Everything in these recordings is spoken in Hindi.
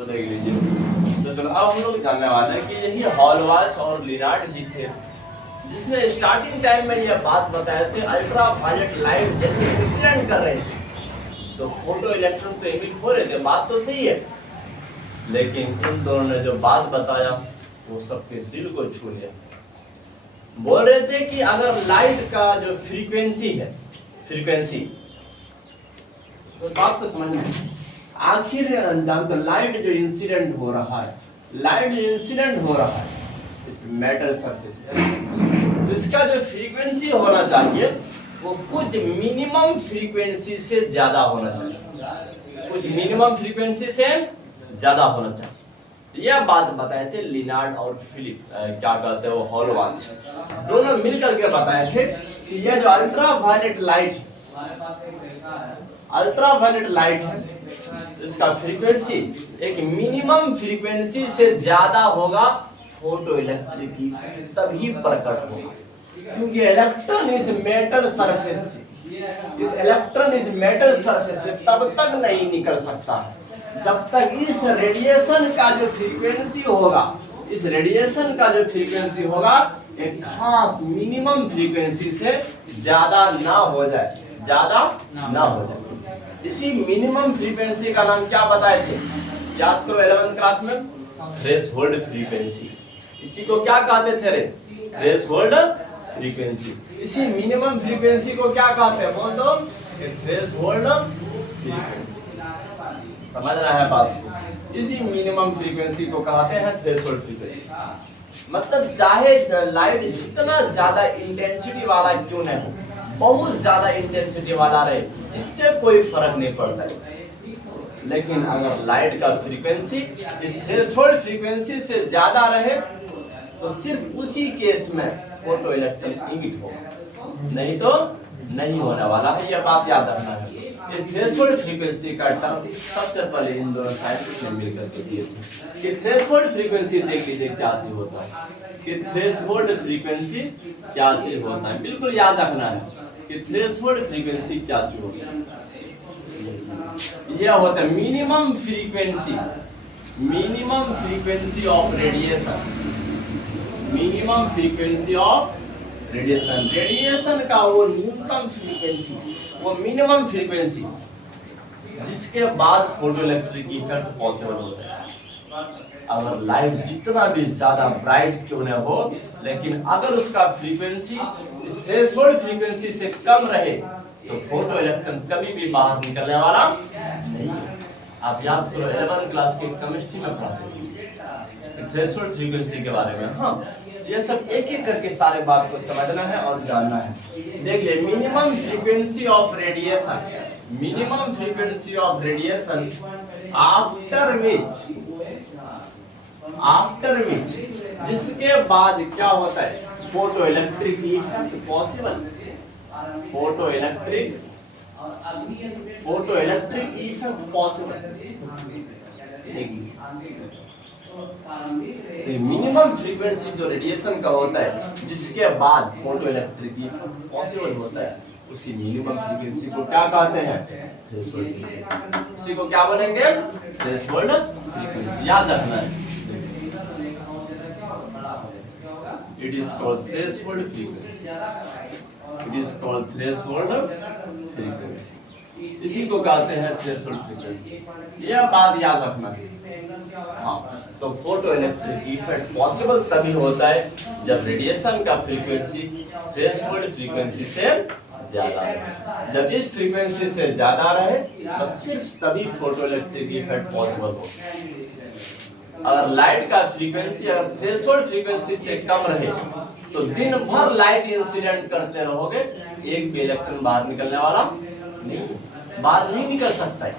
तो देख लीजिए। तो चलो अब हम लोग जानने वाले हैं कि यही हॉलवाच और लिनार्ड जी थे जिसने स्टार्टिंग टाइम में यह बात बताए थे अल्ट्रा वायलेट लाइट जैसे इंसिडेंट कर रहे थे तो फोटो इलेक्ट्रॉन तो एमिट हो रहे थे, बात तो सही है। लेकिन इन दोनों ने जो बात बताया वो सबके दिल को छू लिया। बोल रहे थे कि अगर लाइट का जो फ्रीक्वेंसी है, फ्रीक्वेंसी तो बात को समझना है। आखिर जानते लाइट जो इंसिडेंट हो रहा है, लाइट जो इंसिडेंट हो रहा है इस मेटल सरफेस पे, तो इसका जो फ्रीक्वेंसी होना चाहिए वो कुछ मिनिमम फ्रीक्वेंसी से ज्यादा होना चाहिए, कुछ मिनिमम फ्रीक्वेंसी से ज्यादा होना चाहिए। यह बात बताए थे लिनार्ड और फिलिप क्या कहते हैं वो हॉलवाच, दोनों मिलकर के बताए थे कि यह जो ultra violet light, ultra violet light है इसका फ्रीक्वेंसी एक मिनिमम फ्रीक्वेंसी से ज्यादा होगा, फोटो इलेक्ट्रिक इफेक्ट तभी प्रकट होगा। क्योंकि इलेक्ट्रॉन इस मेटल सरफेस से, इस इलेक्ट्रॉन इस मेटल सरफेस से तब तक नहीं निकल सकता जब तक इस रेडिएशन का जो फ्रीक्वेंसी होगा, इस रेडिएशन का जो फ्रीक्वेंसी होगा एक खास मिनिमम फ्रीक्वेंसी से ज्यादा ना हो जाए, ज्यादा ना हो जाए। इसी मिनिमम फ्रीक्वेंसी का नाम क्या बताए थे, याद करो 11th क्लास में, थ्रेशोल्ड फ्रीक्वेंसी। इसी को क्या कहते थे रे, थ्रेशोल्ड फ्रीक्वेंसी। इसी मिनिमम फ्रीक्वेंसी को क्या कहते हैं, बोल दो, थ्रेशोल्ड फ्रीक्वेंसी। समझ रहा है बात को, इसी मिनिमम फ्रीक्वेंसी को कहते हैं थ्रेशोल्ड फ्रीक्वेंसी। मतलब चाहे लाइट जितना ज्यादा इंटेंसिटी वाला क्यों न हो, बहुत ज्यादा इंटेंसिटी वाला रहे, इससे कोई फर्क नहीं पड़ता है। लेकिन अगर लाइट का फ्रीक्वेंसी इस थ्रेशोल्ड फ्रीक्वेंसी से ज्यादा रहे तो सिर्फ उसी केस में फोटो इलेक्ट्रॉन इमिट होगा, नहीं तो नहीं होने वाला है। यह बात याद रखना है। इस थ्रेशोल्ड फ्रीक्वेंसी का टर्म सबसे पहले इन दोनों साइंटिस्ट ने मिलकर के दिए थे कि थ्रेशोल्ड फ्रीक्वेंसी देख लीजिए क्या चीज होता है, कि थ्रेशोल्ड फ्रीक्वेंसी क्या चीज होता है, बिल्कुल याद रखना है कि थ्रेशोल्ड फ्रीक्वेंसी क्या चीज होता है। यह होता है minimum frequency, minimum frequency of radiation, minimum frequency of radiation. Radiation का वो न्यूनतम फ्रीक्वेंसी, वो मिनिमम फ्रीक्वेंसी जिसके बाद फोटो इलेक्ट्रिक इफेक्ट पॉसिबल होता है। अगर लाइट जितना भी ज्यादा ब्राइट क्यों न हो, लेकिन अगर उसका फ्रीक्वेंसी इस थ्रेशोल्ड फ्रीक्वेंसी से कम रहे तो फोटो इलेक्ट्रॉन कभी भी बाहर निकलने वाला नहीं है। आप याद करो 11th क्लास के केमिस्ट्री में पढ़ाते थे थ्रेशोल्ड फ्रीक्वेंसी के बारे में। हाँ, ये सब एक एक करके सारे बात को समझना है और जानना है। देख ले, minimum frequency of radiation, minimum frequency of radiation after which जिसके बाद क्या होता है, photo electric effect possible, photo electric effect possible. Minimum frequency जो रेडिएशन का होता है जिसके बाद फोटो इलेक्ट्रिक इफेक्ट पॉसिबल होता है, उसी मिनिमम फ्रीक्वेंसी को क्या कहते हैं, थ्रेशोल्ड फ्रीक्वेंसी। इसी को क्या बोलेंगे, थ्रेशोल्ड फ्रीक्वेंसी। याद रखना है, it is called threshold frequency, it is called threshold frequency. इसी को कहते हैं थ्रेशोल्ड फ्रीक्वेंसी। यह बात याद रखना है। हाँ, तो फोटो इलेक्ट्रिक इफेक्ट पॉसिबल तभी होता है जब रेडिएशन का फ्रीक्वेंसी थ्रेशोल्ड फ्रीक्वेंसी से ज्यादा रहे। जब इस फ्रीक्वेंसी से ज्यादा रहे तो सिर्फ तभी फोटो इलेक्ट्रिक इफेक्ट पॉसिबल हो। अगर लाइट का फ्रीक्वेंसी अगर थ्रेशोल्ड फ्रीक्वेंसी से कम रहे तो दिन भर लाइट इंसिडेंट करते रहोगे, एक भी इलेक्ट्रॉन बाहर निकलने वाला नहीं, बाहर नहीं निकल सकता है।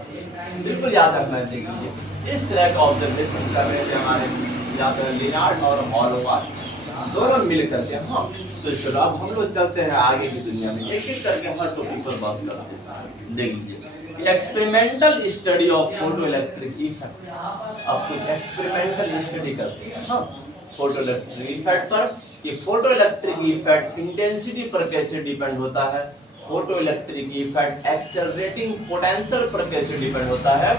बिल्कुल याद रखना चाहिए। इस तरह का ऑब्जर्वेशन कर रहे थे हमारे यहाँ पे लिनार्ड और हॉलवाच दोनों मिल करके। हाँ, तो चलो अब हम लोग चलते हैं आगे की दुनिया में, एक एक करके हर टॉपिक पर बात करते हैं। देख लीजिए, experimental study of photo electric effect. अब कुछ एक्सपेरिमेंटल स्टडी करते हैं हाँ फोटो इलेक्ट्रिक इफेक्ट पर, कि फोटो इलेक्ट्रिक इफेक्ट इंटेंसिटी पर कैसे डिपेंड होता है, photo electric effect accelerating potential पर कैसे डिपेंड होता है,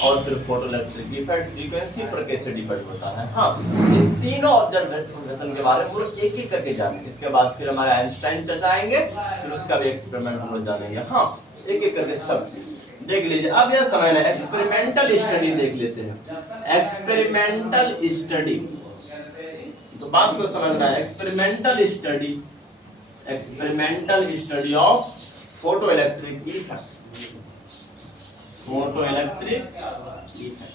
और फिर फोटो इलेक्ट्रिक इफेक्ट फ्रीक्वेंसी पर कैसे डिपेंड होता है। हाँ, इन तीनों ऑब्जर्वेशन के बारे में एक एक करके जानेंगे। इसके बाद फिर हमारे आइंस्टाइन चर्चा आएंगे, फिर उसका भी एक्सपेरिमेंट हम लोग जानेंगे। हाँ, एक एक करके सब चीज देख लीजिए। अब यह समझना, एक्सपेरिमेंटल स्टडी देख लेते हैं। एक्सपेरिमेंटल स्टडी, तो बात को समझना है। Experimental study of photo electric effect. Photo electric effect,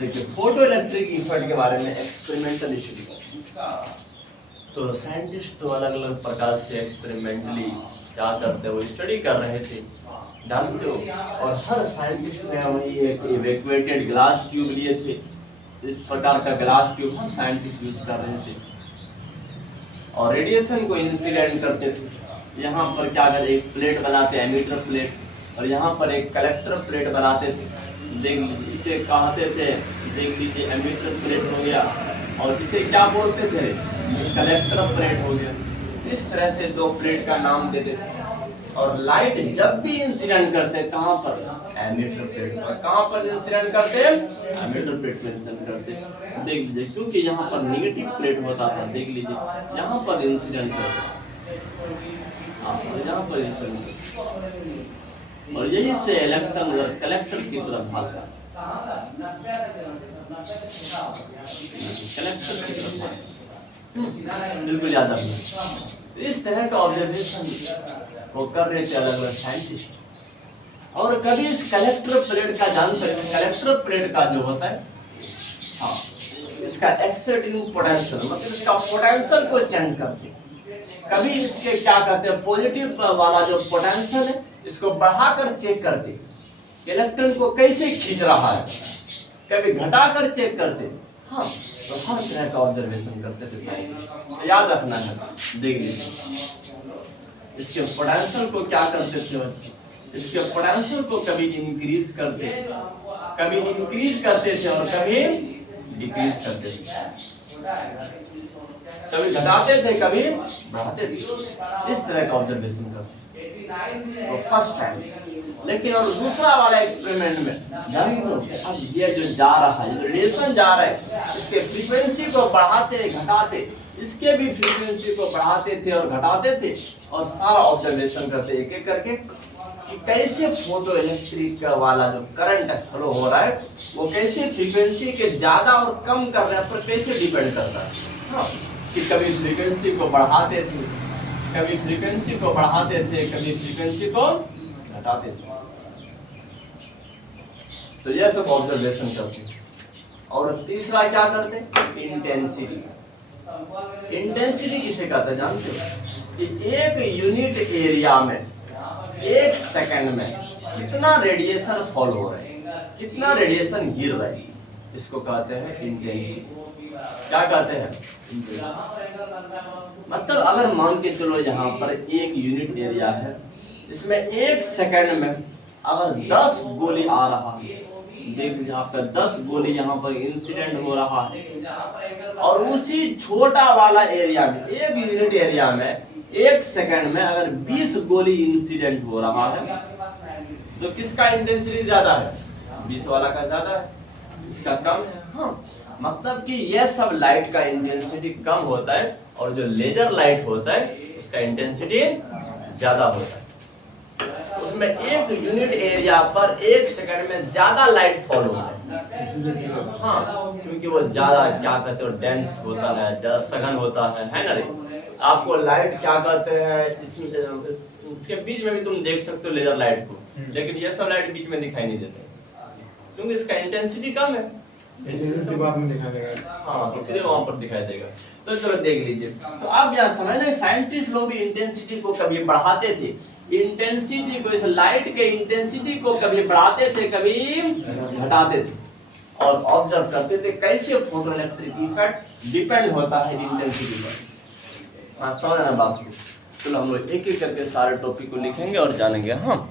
देखिए फोटो इलेक्ट्रिक इफेक्ट के बारे में एक्सपेरिमेंटल स्टडी। तो साइंटिस्ट तो अलग अलग प्रकार से एक्सपेरिमेंटली क्या करते हैं, वो स्टडी कर रहे थे, जानते हो। और हर साइंटिस्ट ने वही एक इवैक्यूएटेड ग्लास ट्यूब लिए थे। इस प्रकार का ग्लास ट्यूब हम साइंटिस्ट यूज कर रहे थे और रेडिएशन को इंसिडेंट करते थे। यहाँ पर क्या करते, एक प्लेट बनाते, एमिटर प्लेट, और यहाँ पर एक कलेक्टर प्लेट बनाते थे। देख लीजिए, इसे कहते थे, देख लीजिए एमिटर प्लेट हो गया, और इसे क्या बोलते थे, कलेक्टर प्लेट हो गया। इस तरह से दो प्लेट का नाम देते थे। और लाइट जब भी इंसिडेंट करते हैं कहाँ पर, एमिटर प्लेट पर। कहाँ पर इंसिडेंट करते हैं, एमिटर प्लेट पर इंसिडेंट करते हैं। देख लीजिए, क्योंकि यहाँ पर नेगेटिव प्लेट होता था, देख लीजिए यहाँ पर इंसिडेंट करते, यहाँ पर इंसिडेंट, और यही से इलेक्ट्रॉन कलेक्टर की तरफ भागता है, कलेक्टर की तरफ भागता है। बिल्कुल याद रखना। इस तरह का ऑब्जर्वेशन वो कर रहे थे अलग अलग साइंटिस्ट। और कभी इस कलेक्टर प्लेट का जानते, इस कलेक्टर प्लेट का जो होता है, हाँ, इसका एक्साइटिंग पोटेंशियल, मतलब इसका पोटेंशियल को चेंज करते। कभी इसके क्या करते हैं, पॉजिटिव वाला जो पोटेंशियल है इसको बढ़ाकर चेक करते, इलेक्ट्रॉन को कैसे खींच रहा है। कभी घटाकर चेक करते। हाँ, तो हर तरह का ऑब्जर्वेशन करते थे साइंटिस्ट, याद रखना है। देख लीजिए, इसके पोटेंशियल को क्या करते थे बच्चे, इसके पोटेंशियल को कभी इंक्रीज करते, कभी इंक्रीज करते थे और कभी डिक्रीज करते थे, कभी घटाते थे कभी बढ़ाते थे। इस तरह का ऑब्जर्वेशन करते तो फर्स्ट टाइम। लेकिन और दूसरा वाला एक्सपेरिमेंट में जानते हो, अब ये जो जा रहा है, जो रेडिएशन जा रहा है, इसके फ्रीक्वेंसी को बढ़ाते घटाते, इसके भी फ्रीक्वेंसी को बढ़ाते थे और घटाते थे, और सारा ऑब्जर्वेशन करते एक एक करके कि कैसे फोटो इलेक्ट्रिक वाला जो करंट फ्लो हो रहा है वो कैसे फ्रीक्वेंसी के ज्यादा और कम करने पर कैसे डिपेंड करता है। हाँ, कि कभी फ्रीक्वेंसी को बढ़ाते थे, कभी फ्रीक्वेंसी को बढ़ाते थे, कभी फ्रीक्वेंसी को घटाते थे। तो यह सब ऑब्जर्वेशन करते। और तीसरा क्या करते, इंटेंसिटी। इंटेंसिटी किसे कहते हैं जानते हो, कि एक यूनिट एरिया में एक सेकंड में कितना रेडिएशन फॉल हो रहा है, कितना रेडिएशन गिर रहा है, इसको कहते हैं इंटेंसिटी। क्या कहते हैं, मतलब अगर मान के चलो यहाँ पर एक यूनिट एरिया है, इसमें एक सेकंड में अगर 10 गोली आ रहा है, देख लीजिए आपका 10 गोली यहाँ पर इंसिडेंट हो रहा है, और उसी छोटा वाला एरिया में, एक यूनिट एरिया में एक सेकंड में अगर 20 गोली इंसिडेंट हो रहा है, तो किसका इंटेंसिटी ज्यादा है, 20 वाला का ज्यादा है, इसका कम है। हाँ, मतलब कि यह सब लाइट का इंटेंसिटी कम होता है, और जो लेजर लाइट होता है उसका इंटेंसिटी ज्यादा होता है। उसमें एक यूनिट एरिया पर एक सेकंड में ज्यादा लाइट फॉल होता है। हाँ, क्योंकि वो ज्यादा क्या कहते हो, डेंस होता है, ज्यादा सघन होता है ना रे। आपको लाइट क्या कहते हैं, इसके बीच में भी तुम देख सकते हो लेजर लाइट को, लेकिन ये सब लाइट बीच में दिखाई नहीं देते क्योंकि इसका इंटेंसिटी कम है। बाद में दिखाई देगा। हाँ, तो इसलिए वहां पर दिखाई देगा। तो चलो देख लीजिए। तो आप यहाँ समझना, साइंटिस्ट लोग भी इंटेंसिटी को कभी बढ़ाते थे, इंटेंसिटी को, इस लाइट के इंटेंसिटी को कभी बढ़ाते थे कभी घटाते थे, और ऑब्जर्व करते थे कैसे फोटो इलेक्ट्रिक इफेक्ट डिपेंड होता है इंटेंसिटी पर। हाँ, समझना बात को। चलो हम लोग एक एक करके सारे टॉपिक को लिखेंगे और जानेंगे। हाँ।